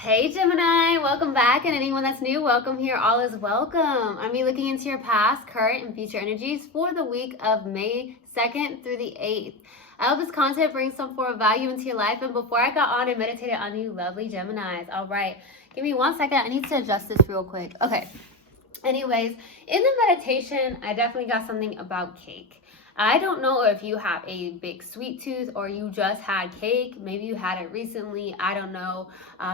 Hey Gemini, welcome back, and anyone that's new, welcome here. All is welcome. I'm looking into your past, current, and future energies for the week of May 2nd through the 8th. I hope this content brings some form of value into your life. And before I got on and meditated on you lovely Geminis, all right, give me 1 second. I need to adjust this real quick. Okay. Anyways, in the meditation, I definitely got something about cake. I don't know if you have a big sweet tooth or you just had cake. Maybe you had it recently. I don't know.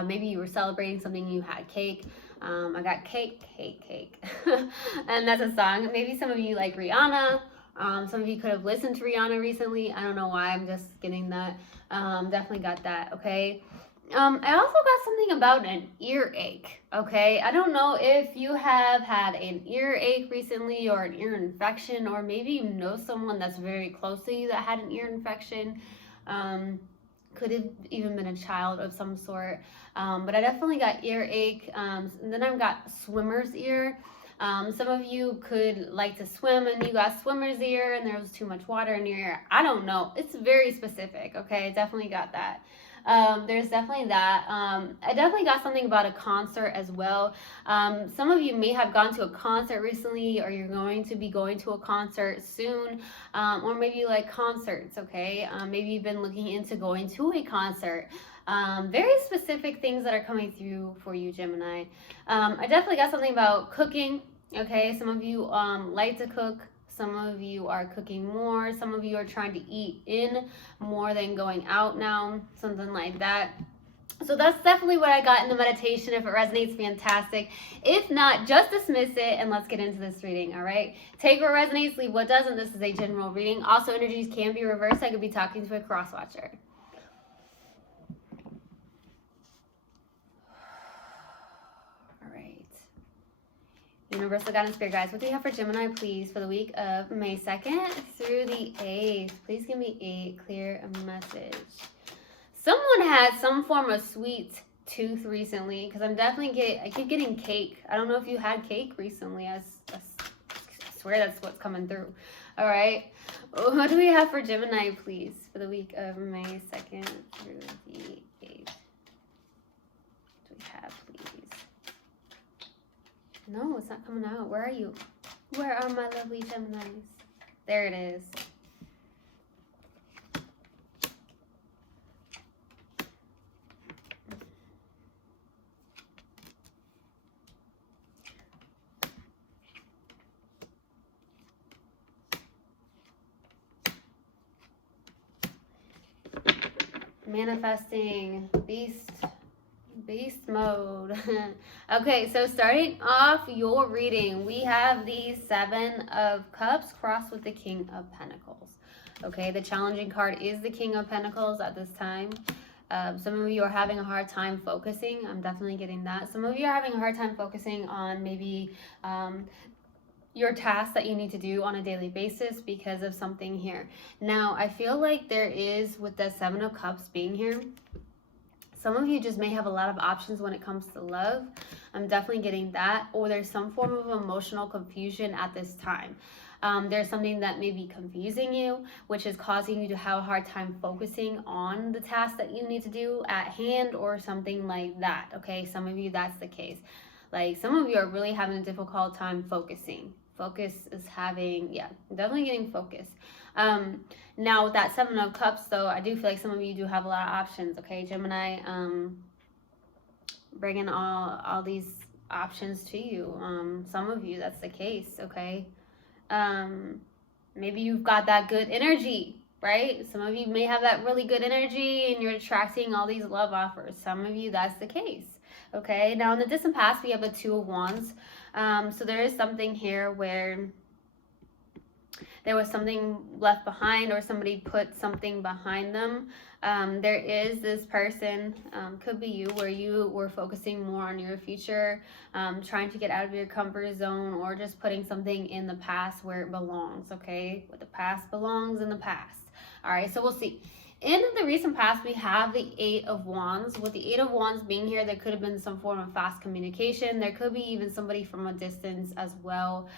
Maybe you were celebrating something, you had cake. I got cake. And that's a song. Maybe some of you like Rihanna. Some of you could have listened to Rihanna recently. I don't know why. I'm just getting that. Definitely got that. Okay. I also got something about an earache, okay? I don't know if you have had an earache recently or an ear infection, or maybe you know someone that's very close to you that had an ear infection. Could have even been a child of some sort. But I definitely got earache. And then I've got swimmer's ear. Some of you could like to swim and you got swimmer's ear and there was too much water in your ear. I don't know. It's very specific, okay? Definitely got that. There's definitely that. I definitely got something about a concert as well. Some of you may have gone to a concert recently, or you're going to be going to a concert soon, or maybe you like concerts, okay? Maybe you've been looking into going to a concert. Very specific things that are coming through for you, Gemini. I definitely got something about cooking, okay? Some of you like to cook. Some of you are cooking more. Some of you are trying to eat in more than going out now, something like that. So that's definitely what I got in the meditation. If it resonates, fantastic. If not, just dismiss it and let's get into this reading, all right? Take what resonates, leave what doesn't. This is a general reading. Also, energies can be reversed. I could be talking to a cross-watcher. Universal Guidance Spirit Guides, what do you have for Gemini, please, for the week of May 2nd through the 8th? Please give me a clear message. Someone had some form of sweet tooth recently, because I keep getting cake. I don't know if you had cake recently. I swear that's what's coming through. All right. What do we have for Gemini, please, for the week of May 2nd through the 8th? What do we have, please? No, it's not coming out. Where are you? Where are my lovely Geminis? There it is. Manifesting beast mode. Okay, so starting off your reading, we have the 7 of Cups crossed with the King of Pentacles. Okay, the challenging card is the King of Pentacles at this time. Some of you are having a hard time focusing. I'm definitely getting that. Some of you are having a hard time focusing on maybe your tasks that you need to do on a daily basis because of something here. Now, I feel like there is, with the 7 of Cups being here, some of you just may have a lot of options when it comes to love. I'm definitely getting that. Or there's some form of emotional confusion at this time. There's something that may be confusing you, which is causing you to have a hard time focusing on the task that you need to do at hand or something like that. Okay, some of you, that's the case. Like, some of you are really having a difficult time focusing. Focus is having, yeah, definitely getting focused. Now with that 7 of Cups, though, I do feel like some of you do have a lot of options, okay, Gemini? Bringing all these options to you. Some of you, that's the case, okay? Maybe you've got that good energy, right? Some of you may have that really good energy and you're attracting all these love offers. Some of you, that's the case, okay? Now in the distant past, we have the 2 of Wands. So there is something here where there was something left behind or somebody put something behind them. There is this person, could be you, where you were focusing more on your future, trying to get out of your comfort zone, or just putting something in the past where it belongs, okay? What the past belongs in the past. All right, so we'll see. In the recent past, we have the 8 of Wands. With the 8 of Wands being here, there could have been some form of fast communication. There could be even somebody from a distance as well.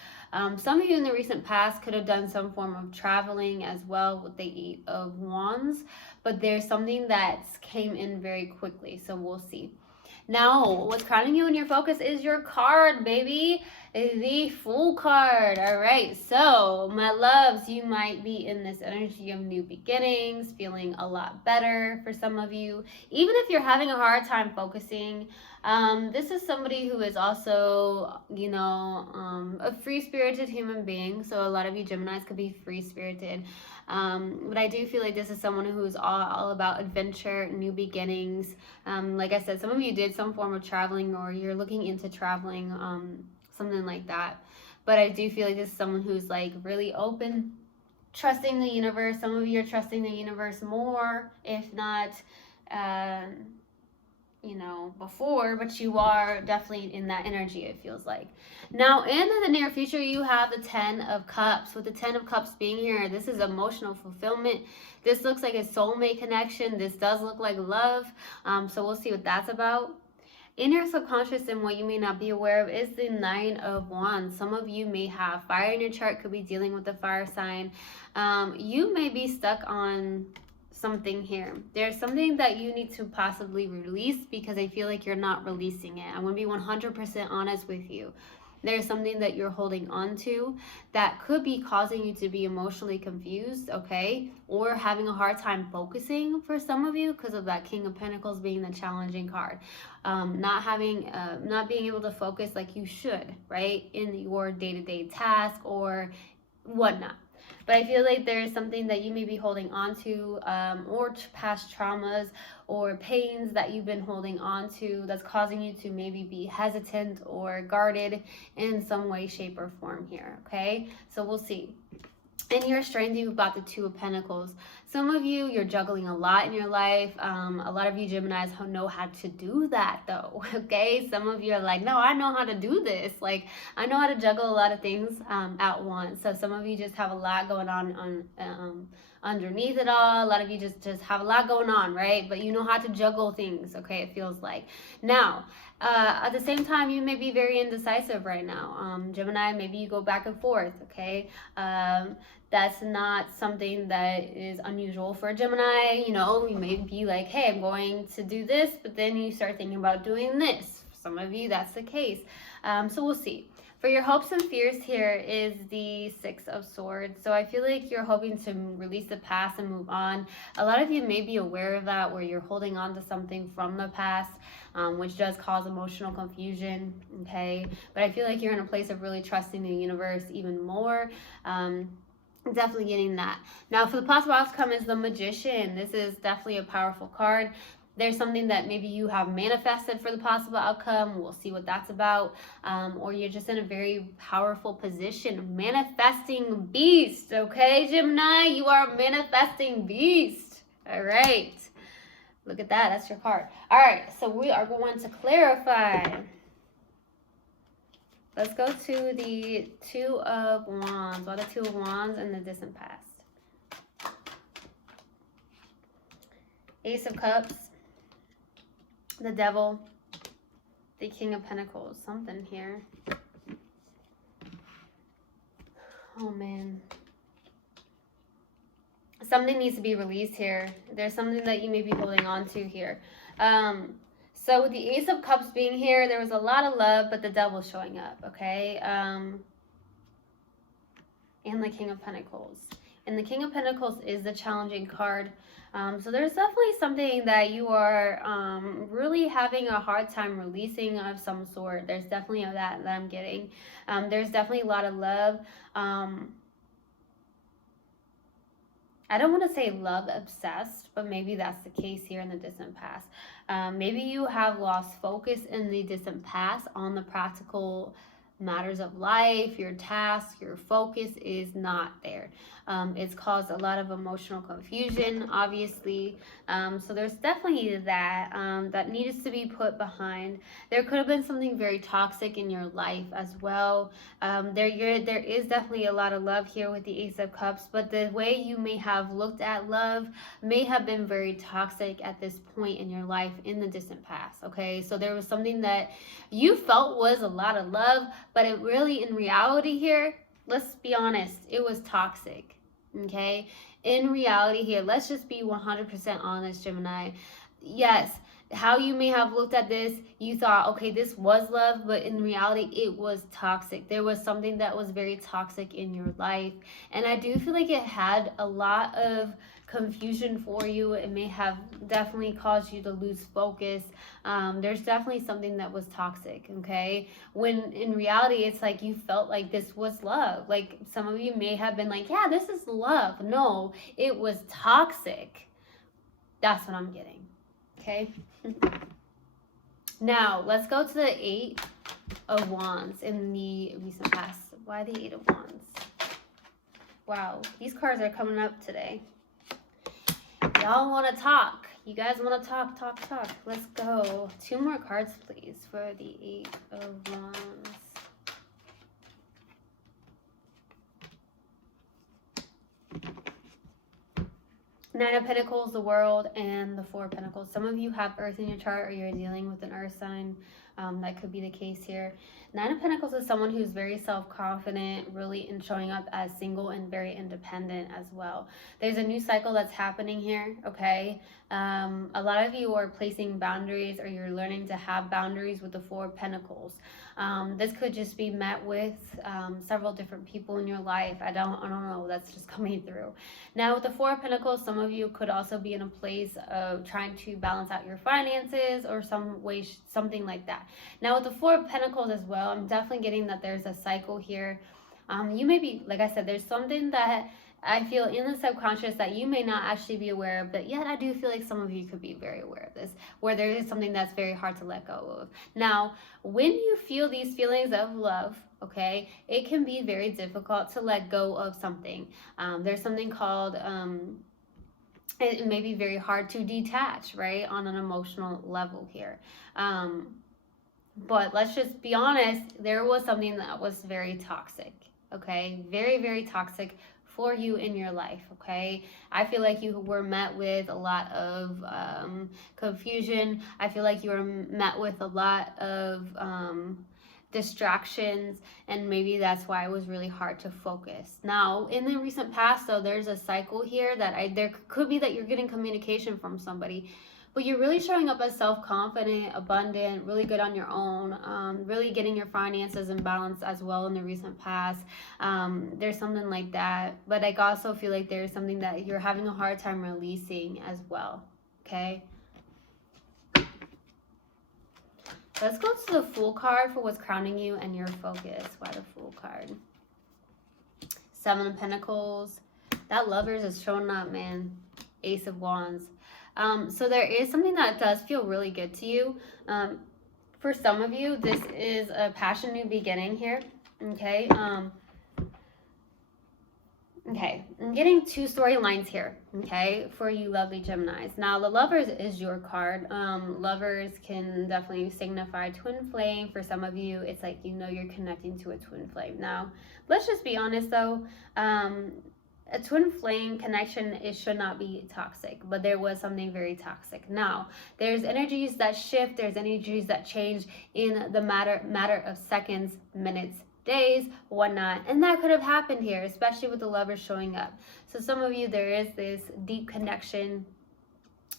Some of you in the recent past could have done some form of traveling as well with the 8 of Wands. But there's something that came in very quickly, so we'll see. Now, what's crowning you in your focus is your card, baby. The Fool card. All right, so my loves, you might be in this energy of new beginnings, feeling a lot better for some of you. Even if you're having a hard time focusing, this is somebody who is also, a free-spirited human being. So a lot of you Geminis could be free-spirited. But I do feel like this is someone who's all about adventure, new beginnings. Like I said, some of you did some form of traveling, or you're looking into traveling, something like that. But I do feel like this is someone who's like really open, trusting the universe. Some of you are trusting the universe more, if not, before, but you are definitely in that energy, it feels like. Now, in the near future, you have the 10 of Cups. With the 10 of Cups being here, this is emotional fulfillment. This looks like a soulmate connection. This does look like love. So we'll see what that's about. In your subconscious, and what you may not be aware of, is the 9 of Wands. Some of you may have fire in your chart, could be dealing with the fire sign. You may be stuck on something here. There's something that you need to possibly release, because I feel like you're not releasing it. I want to be 100% honest with you. There's something that you're holding on to that could be causing you to be emotionally confused, okay? Or having a hard time focusing for some of you, because of that King of Pentacles being the challenging card. Not being able to focus like you should, right? In your day-to-day task or whatnot. But I feel like there is something that you may be holding on to, or past traumas or pains that you've been holding on to that's causing you to maybe be hesitant or guarded in some way, shape, or form here, okay? So we'll see. In your strength, you've got the 2 of Pentacles. Some of you, you're juggling a lot in your life. A lot of you Geminis know how to do that, though, okay? Some of you are like, no, I know how to do this. Like, I know how to juggle a lot of things at once. So some of you just have a lot going on underneath it all. A lot of you just have a lot going on, right? But you know how to juggle things, okay? It feels like. Now, at the same time, you may be very indecisive right now. Gemini, maybe you go back and forth, okay? That's not something that is unusual for a Gemini. You may be like, hey, I'm going to do this, but then you start thinking about doing this. For some of you, that's the case. So we'll see. For your hopes and fears, here is the 6 of Swords. So I feel like you're hoping to release the past and move on. A lot of you may be aware of that, where you're holding on to something from the past, which does cause emotional confusion, okay? But I feel like you're in a place of really trusting the universe even more. Definitely getting that. Now, for the possible outcome is the Magician. This is definitely a powerful card. There's something that maybe you have manifested for the possible outcome. We'll see what that's about. Or you're just in a very powerful position. Manifesting beast, okay, Gemini? You are a manifesting beast. All right. Look at that. That's your card. All right. So we are going to clarify. Let's go to the 2 of Wands. What are the 2 of Wands in the distant past? Ace of Cups. The Devil. The King of Pentacles. Something here. Oh, man. Something needs to be released here. There's something that you may be holding on to here. So with the Ace of Cups being here, there was a lot of love, but the Devil's showing up, okay? And the King of Pentacles. And the King of Pentacles is the challenging card. So there's definitely something that you are really having a hard time releasing of some sort. There's definitely that I'm getting. There's definitely a lot of love. I don't want to say love obsessed, but maybe that's the case here in the distant past. Maybe you have lost focus in the distant past on the practical matters of life. Your task, your focus is not there. It's caused a lot of emotional confusion, obviously. So there's definitely that that needs to be put behind. There could have been something very toxic in your life as well. There is definitely a lot of love here with the Ace of Cups, but the way you may have looked at love may have been very toxic at this point in your life in the distant past, okay? So there was something that you felt was a lot of love, but it really, in reality here, let's be honest, it was toxic, okay? In reality here, let's just be 100% honest, Gemini. Yes, how you may have looked at this, you thought, okay, this was love, but in reality, it was toxic. There was something that was very toxic in your life. And I do feel like it had a lot of confusion for you. It may have definitely caused you to lose focus. There's definitely something that was toxic, okay? When in reality, it's like you felt like this was love. Like some of you may have been like, yeah, this is love. No, it was toxic. That's what I'm getting, okay? Now, let's go to the Eight of Wands in the recent past. Why the Eight of Wands? Wow, these cards are coming up today. Y'all want to talk. You guys want to talk. Let's go. 2 more cards, please, for the Eight of Wands. Nine of Pentacles, the World, and the Four of Pentacles. Some of you have Earth in your chart, or you're dealing with an Earth sign. That could be the case here. Nine of Pentacles is someone who's very self-confident, really in showing up as single and very independent as well. There's a new cycle that's happening here, okay? A lot of you are placing boundaries, or you're learning to have boundaries with the Four of Pentacles. This could just be met with several different people in your life. I don't know, that's just coming through. Now with the Four of Pentacles, some of you could also be in a place of trying to balance out your finances or some way, something like that. Now with the Four of Pentacles as well, I'm definitely getting that there's a cycle here. You may be, like I said, there's something that I feel in the subconscious that you may not actually be aware of, but yet I do feel like some of you could be very aware of this, where there is something that's very hard to let go of. Now, when you feel these feelings of love, okay, it can be very difficult to let go of something. There's something called, it may be very hard to detach, right, on an emotional level here. But let's just be honest, there was something that was very toxic, okay, very, very toxic for you in your life, okay? I feel like you were met with a lot of confusion. I feel like you were met with a lot of distractions, and maybe that's why it was really hard to focus. Now, in the recent past, though, there's a cycle here that there could be that you're getting communication from somebody, but you're really showing up as self-confident, abundant, really good on your own, really getting your finances in balance as well in the recent past. There's something like that, but I also feel like there's something that you're having a hard time releasing as well, okay? Let's go to the Fool card for what's crowning you and your focus. Why the Fool card? Seven of Pentacles. That Lovers is showing up, man. Ace of Wands. So there is something that does feel really good to you. For some of you, this is a passion new beginning here. Okay. Okay, I'm getting 2 storylines here, okay, for you lovely Geminis. Now, the Lovers is your card. Lovers can definitely signify twin flame. For some of you, it's like, you know, you're connecting to a twin flame. Now, let's just be honest, though. A twin flame connection, it should not be toxic, but there was something very toxic. Now, there's energies that shift, there's energies that change in the matter of seconds, minutes, days, whatnot, and that could have happened here, especially with the Lovers showing up. So some of you, there is this deep connection,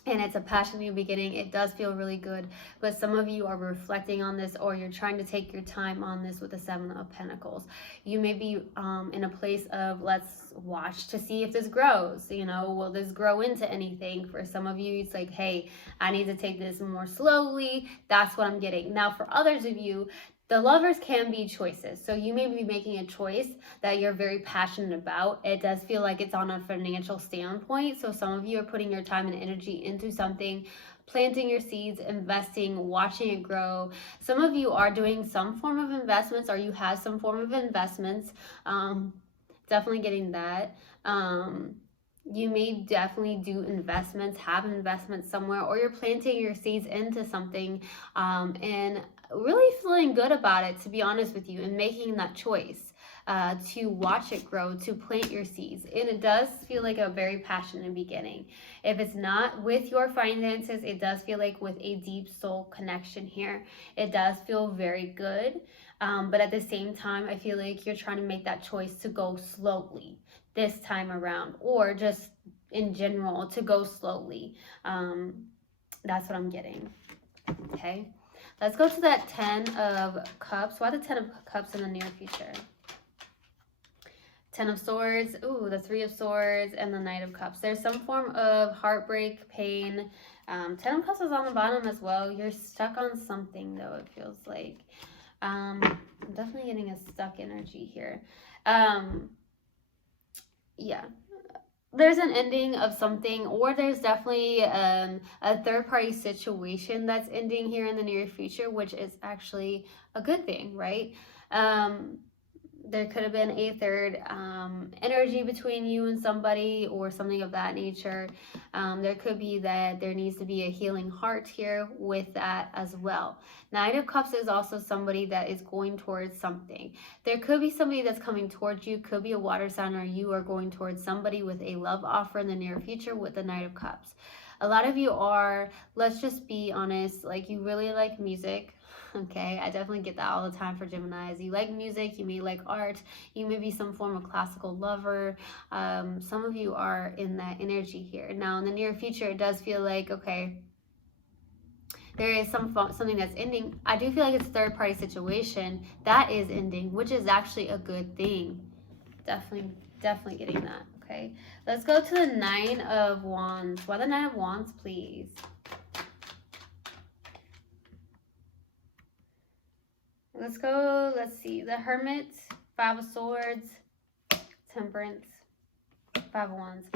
and it's a passion new beginning. It does feel really good, but some of you are reflecting on this, or you're trying to take your time on this with the Seven of Pentacles. You may be in a place of, let's watch to see if this grows. You know, will this grow into anything? For some of you, it's like, hey, I need to take this more slowly. That's what I'm getting. Now, for others of you, the Lovers can be choices. So you may be making a choice that you're very passionate about. It does feel like it's on a financial standpoint. So some of you are putting your time and energy into something, planting your seeds, investing, watching it grow. Some of you are doing some form of investments, or you have some form of investments. Definitely getting that. You may definitely do investments, have investments somewhere, or you're planting your seeds into something, and really feeling good about it, to be honest with you, and making that choice to watch it grow, to plant your seeds. And it does feel like a very passionate beginning. If it's not with your finances, it does feel like with a deep soul connection here. It does feel very good. But at the same time, I feel like you're trying to make that choice to go slowly this time around, or just in general to go slowly. That's what I'm getting. Okay. Let's go to that 10 of Cups. Why the 10 of Cups in the near future? 10 of Swords, ooh, the 3 of Swords, and the Knight of Cups. There's some form of heartbreak, pain. 10 of Cups is on the bottom as well. You're stuck on something, though, it feels like. I'm definitely getting a stuck energy here. Yeah. There's an ending of something, or there's definitely a third-party situation that's ending here in the near future, which is actually a good thing, right? There could have been a third energy between you and somebody or something of that nature. There could be that there needs to be a healing heart here with that as well. Knight of Cups is also somebody that is going towards something. There could be somebody that's coming towards you, could be a water sign, or you are going towards somebody with a love offer in the near future with the Knight of Cups. A lot of you are, let's just be honest, like you really like music. Okay, I definitely get that all the time for Geminis. You like music, you may like art, you may be some form of classical lover. Some of you are in that energy here. Now, in the near future, it does feel like, okay, there is something that's ending. I do feel like it's a third-party situation that is ending, which is actually a good thing. Definitely getting that, okay? Let's go to the 9 of Wands. Why the 9 of Wands, please? Let's go, let's see. The Hermit, 5 of Swords, Temperance, 5 of Wands.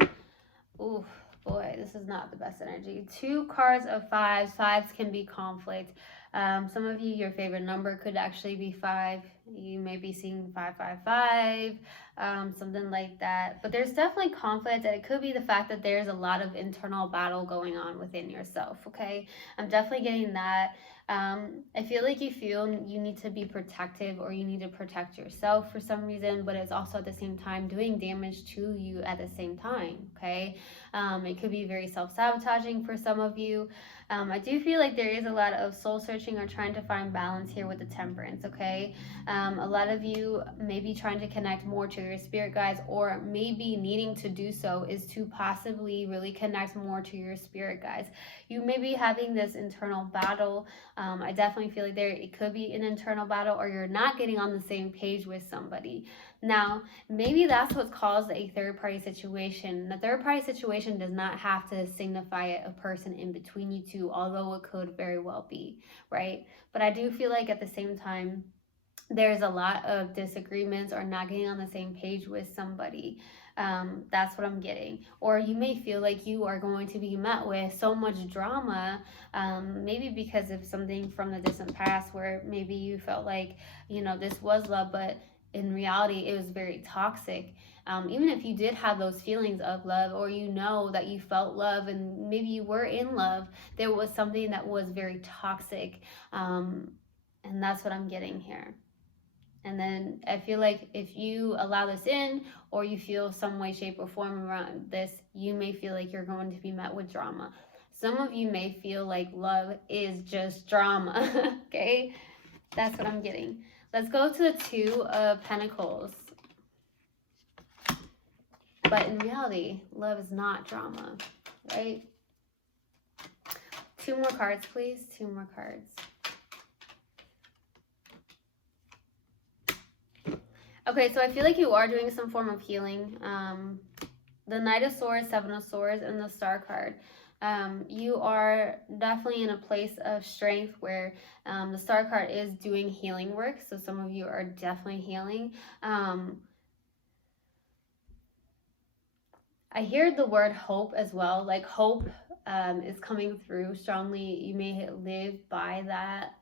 Ooh, boy, this is not the best energy. 2 cards of 5s. 5s can be conflict. Some of you, your favorite number could actually be 5. You may be seeing 555, something like that. But there's definitely conflict, and it could be the fact that there's a lot of internal battle going on within yourself, okay? I'm definitely getting that. I feel like you feel you need to be protective, or you need to protect yourself for some reason, but it's also at the same time doing damage to you at the same time, okay? It could be very self-sabotaging for some of you. I do feel like there is a lot of soul searching or trying to find balance here with the Temperance, okay? A lot of you may be trying to connect more to your spirit guides, or maybe needing to do so is to possibly really connect more to your spirit guides. You may be having this internal battle. I definitely feel like it could be an internal battle, or you're not getting on the same page with somebody. Now, maybe that's what's caused a third-party situation. The third-party situation does not have to signify a person in between you two, although it could very well be, right? But I do feel like at the same time, there's a lot of disagreements or not getting on the same page with somebody. That's what I'm getting. Or you may feel like you are going to be met with so much drama, maybe because of something from the distant past where maybe you felt like, you know, this was love, but in reality it was very toxic. Even if you did have those feelings of love, or you know that you felt love and maybe you were in love, there was something that was very toxic, and that's what I'm getting here. And then I feel like if you allow this in, or you feel some way, shape, or form around this, you may feel like you're going to be met with drama. Some of you may feel like love is just drama, okay? That's what I'm getting. Let's go to the 2 of Pentacles. But in reality, love is not drama, right? 2 more cards, please. 2 more cards. Okay, so I feel like you are doing some form of healing. The Knight of Swords, 7 of Swords, and the Star card. You are definitely in a place of strength where the Star card is doing healing work. So some of you are definitely healing. I hear the word hope as well. Like hope is coming through strongly. You may live by that,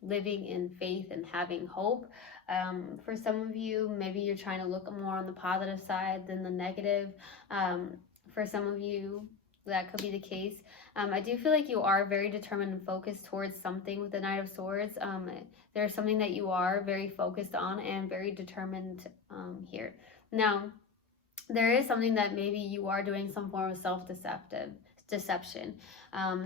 living in faith and having hope. For some of you, maybe you're trying to look more on the positive side than the negative. For some of you, that could be the case. I do feel like you are very determined and focused towards something with the Knight of Swords. There's something that you are very focused on and very determined here. Now, there is something that maybe you are doing some form of self-deception. deception.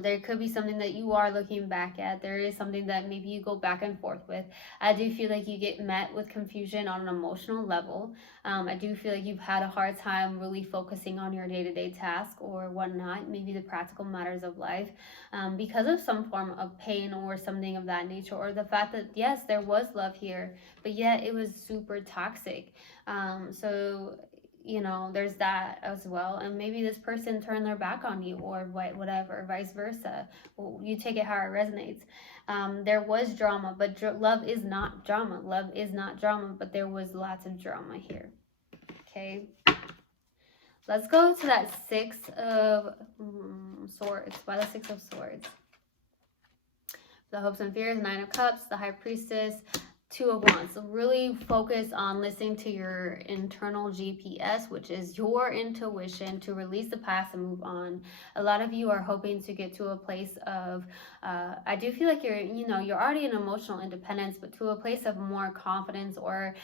There could be something that you are looking back at. There is something that maybe you go back and forth with. I do feel like you get met with confusion on an emotional level. I do feel like you've had a hard time really focusing on your day-to-day task or whatnot, maybe the practical matters of life, because of some form of pain or something of that nature, or the fact that yes, there was love here, but yet it was super toxic. So there's that as well. And maybe this person turned their back on you or whatever, vice versa. Well, you take it how it resonates. There was drama, but love is not drama. Love is not drama, but there was lots of drama here. Okay. Let's go to that Six of Swords. Why the Six of Swords? The hopes and fears, Nine of Cups, the High Priestess, Two of Wands. So really focus on listening to your internal GPS, which is your intuition, to release the past and move on. A lot of you are hoping to get to a place of, I do feel like you're already in emotional independence, but to a place of more confidence, or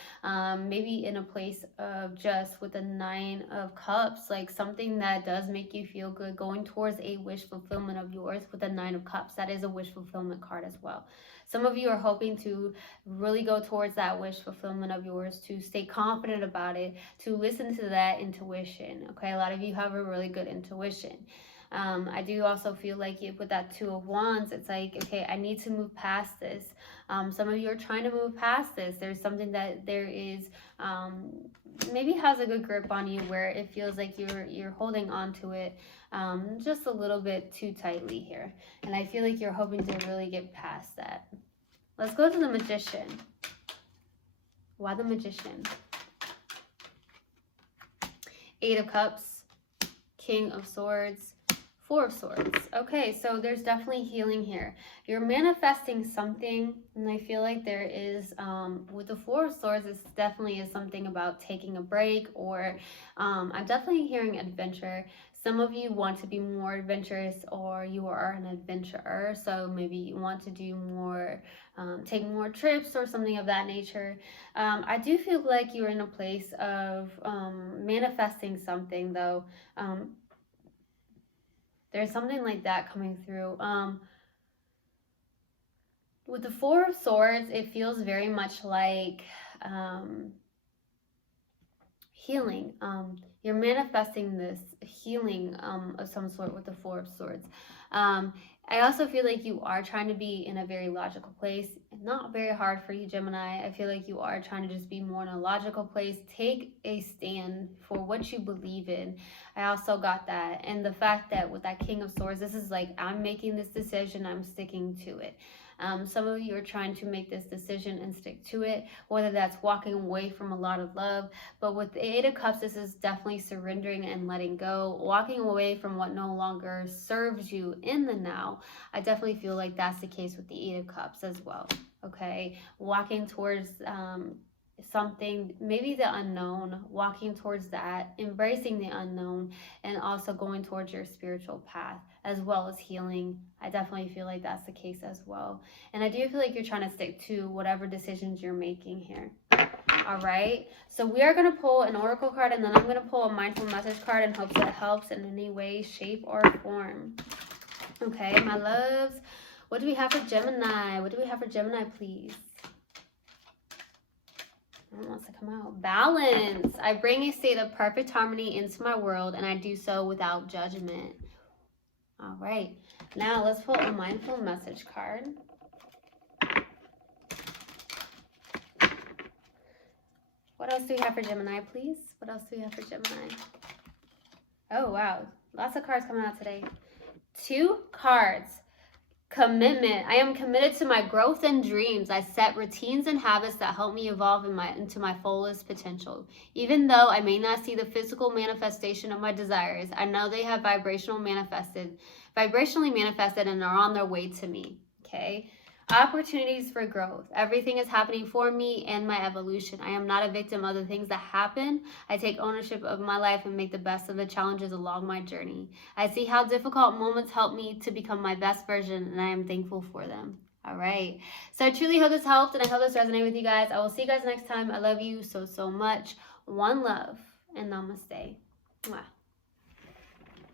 maybe in a place of just with the Nine of Cups, like something that does make you feel good, going towards a wish fulfillment of yours with the Nine of Cups. That is a wish fulfillment card as well. Some of you are hoping to really go towards that wish fulfillment of yours, to stay confident about it, to listen to that intuition. Okay, a lot of you have a really good intuition. I do also feel like with that Two of Wands, it's like, okay, I need to move past this. Some of you are trying to move past this. There's something that there is maybe has a good grip on you, where it feels like you're holding on to it just a little bit too tightly here. And I feel like you're hoping to really get past that. Let's go to the Magician. Why the Magician? Eight of Cups, King of Swords, Four of Swords. Okay, so there's definitely healing here. You're manifesting something, and I feel like there is, with the Four of Swords, this definitely is something about taking a break, or I'm definitely hearing adventure. Some of you want to be more adventurous, or you are an adventurer, so maybe you want to do more, take more trips or something of that nature. I do feel like you're in a place of manifesting something, though. There's something like that coming through. With the Four of Swords, it feels very much like healing. You're manifesting this healing of some sort with the Four of Swords. I also feel like you are trying to be in a very logical place. Not very hard for you, Gemini. I feel like you are trying to just be more in a logical place. Take a stand for what you believe in. I also got that. And the fact that with that King of Swords, this is like, I'm making this decision, I'm sticking to it. Some of you are trying to make this decision and stick to it, whether that's walking away from a lot of love. But with the Eight of Cups, this is definitely surrendering and letting go, walking away from what no longer serves you in the now. I definitely feel like that's the case with the Eight of Cups as well. Okay, walking towards something, maybe the unknown, walking towards that, embracing the unknown, and also going towards your spiritual path, as well as healing. I definitely feel like that's the case as well. And I do feel like you're trying to stick to whatever decisions you're making here. All right, so we are going to pull an oracle card, and then I'm going to pull a mindful message card in hopes that it helps in any way, shape, or form. Okay, my loves, what do we have for Gemini? What do we have for Gemini, please? It wants to come out. Balance. I bring a state of perfect harmony into my world, and I do so without judgment. All right. Now let's pull a mindful message card. What else do we have for Gemini, please? What else do we have for Gemini? Oh, wow. Lots of cards coming out today. Two cards. Commitment. I am committed to my growth and dreams. I set routines and habits that help me evolve into my fullest potential. Even though I may not see the physical manifestation of my desires, I know they have vibrationally manifested and are on their way to me. Okay. Opportunities for growth. Everything is happening for me and my evolution. I am not a victim of the things that happen. I take ownership of my life and make the best of the challenges along my journey. I see how difficult moments help me to become my best version, and I am thankful for them. All right. So I truly hope this helped, and I hope this resonated with you guys. I will see you guys next time. I love you so, so much. One love, and namaste. Mwah.